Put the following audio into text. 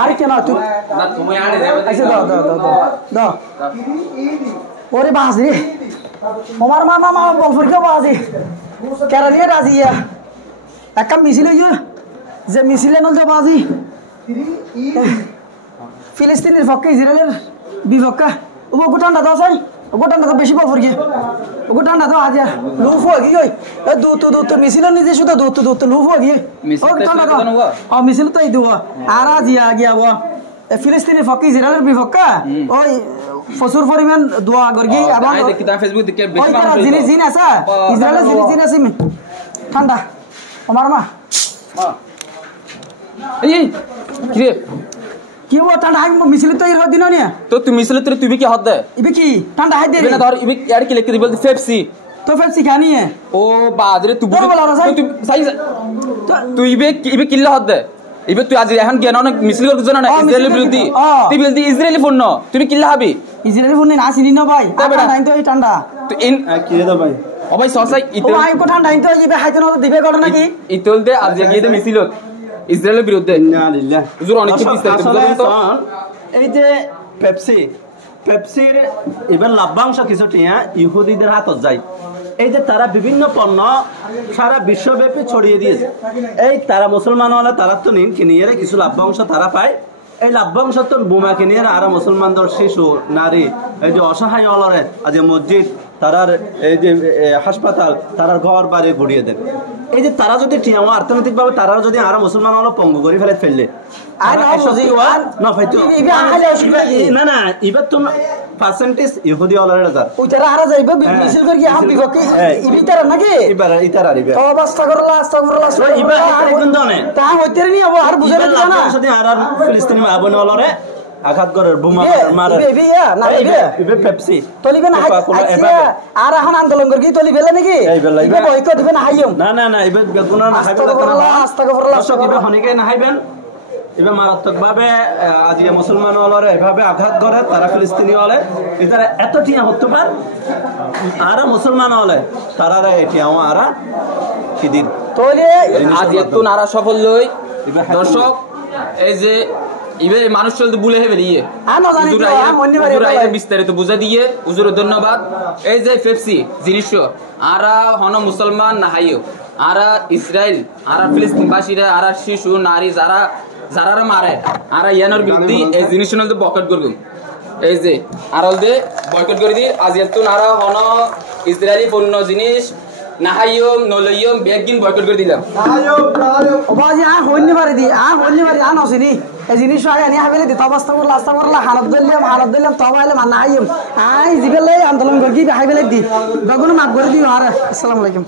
আর কেন তুই আচ্ছা দাও দাও দাও দাও দাও ওরে বাজি আমার মামা মামা বলফরকে বাজি কেরালিয়ে রাজিয়া একটা মিছিল হইয়া যে মিছিলে নল বাজি ফিলিস্তিনের পক্ষে ইসরায়েলের বিপক্ষে ও গোটান্ডা দাও চাই গোটান্ডা তো বেশি বলফরকে গোটান্ডা তো আজ লুফ হয়ে গিয়ে দুধ দুধ মিছিল নিজে শুধু দুধ লুফ হয়ে গিয়ে ও মিছিল তো এই দেবো আর আজিয়া গিয়া ফিলিস্তিনের পক্ষে ইসরায়েলের বিপক্ষে ওই প্রচুর পরিমাণ দোয়া করি এবং জিনিস জিন আছে ইসরায়েলের জিনিস জিন আছে ঠান্ডা আমার মা এই কিরে কি বল ঠান্ডা হাই মিছিল তো এর দিন না তো তুই মিছিল তুই কি হাত দে ইবে কি ঠান্ডা হাই দে না ধর ইবে ইয়ার কি লিখে দি বলতে পেপসি তো পেপসি খানি है ও বাদরে তুই তুই সাই তুই ইবে কিল্লা হাত দে ইবে তুই আজ এখন জ্ঞান অনেক মিছিল করছ না ইসরায়েলের বিরুদ্ধে তুই বলতি ইসরায়েলি ফোন না তুমি কিল্লা হাবি ইসরায়েলি ফোন না চিনি না ভাই ঠান্ডা তো ঠান্ডা তুই ইন কি রে ভাই ও ভাই সসাই ইতে ভাই কো ঠান্ডা ইতে ইবে হাইতে না দিবে করে নাকি ইতল দে আজ গিয়ে দে মিছিল ইসরায়েলের বিরুদ্ধে না লিল্লাহ হুজুর অনেক কিছু বিস্তারিত বুঝাবেন তো এই যে পেপসির এবার লাভ্যাংশ কিছু টিয়া ইহুদিদের হাতত যায় এই যে তারা বিভিন্ন পণ্য সারা বিশ্বব্যাপী ছড়িয়ে দিয়েছে এই তারা মুসলমান হলে তারা তো নিন কিনিয়ে কিছু লাভ্যাংশ তারা পায় এই লাভ্যাংশ তো বোমা কিনিয়ে আর মুসলমানদের শিশু নারী এই যে অসহায় অলরে আজ মসজিদ তারার এই যে হাসপাতাল তারার ঘর বাড়ি ঘুরিয়ে দেন এই যে তারা যদি টিয়া অর্থনৈতিকভাবে তারা যদি আরো মুসলমান হলো পঙ্গু করে ফেললে না না এবার তো পার্সেন্টেজ ইহুদি অলরে যা ওইটারা হারা যাইবে মিছিল করি আম বিপক্ষে ইবিতারা নাকি ইতারা রিবে তো আস্তাগফিরুল্লাহ ইবার কোন দনে তা হইতে নি আর বুঝা না না যদি আর ফিলিস্তিনি আবন অলরে আঘাত করে বোমা মারে ইবে পেপসি তলিবে না আর এখন আন্দোলন করি তলিবে নাকি ইবে বয়কট দিবে না হাইম না ইবে বেগুনা না হাইবে আস্তাগফিরুল্লাহ দর্শক ইবে হনিকে না হাইবেন এবার মারাত্মকভাবে আজকে মুসলমান হলরে এভাবে আঘাত করে তারা ফিলিস্তিনি হলে এটারা এত টিয়া হতে পার আর মুসলমান হলে তারা এটি আর কিদিন তোলে আজ এত নারা সফল লই দর্শক এই যে ইবে মানুষ চলতে বুলে হেবে দিয়ে বিস্তারিত বুঝা দিয়ে হুজুর ধন্যবাদ এই যে পেপসি জিনিস আরা হন মুসলমান না হাইও আরা ইসরায়েল আরা ফিলিস্তিনবাসীরা আরা শিশু নারী যারা যারা মারে আর ইয়ানোর বিরুদ্ধে এই জিনিস নলতে বয়কট করব এই যে আরল দে বয়কট করে দি আজ এত নারা হন ইসরায়েলি পণ্য জিনিস নাহাইয়ম নলইয়ম বেগিন বয়কট করে দিলাম ও বাজি হইনি পারে দি নসিনি এই জিনিস আনি হাবেলে দি তবাস্তা করলা হালত দিলাম তবাইলে মান নাহাইয়ম আই জিবেলে আন্দোলন করি হাইবেলে দি গগন মাগ করে দি আর আসসালামু আলাইকুম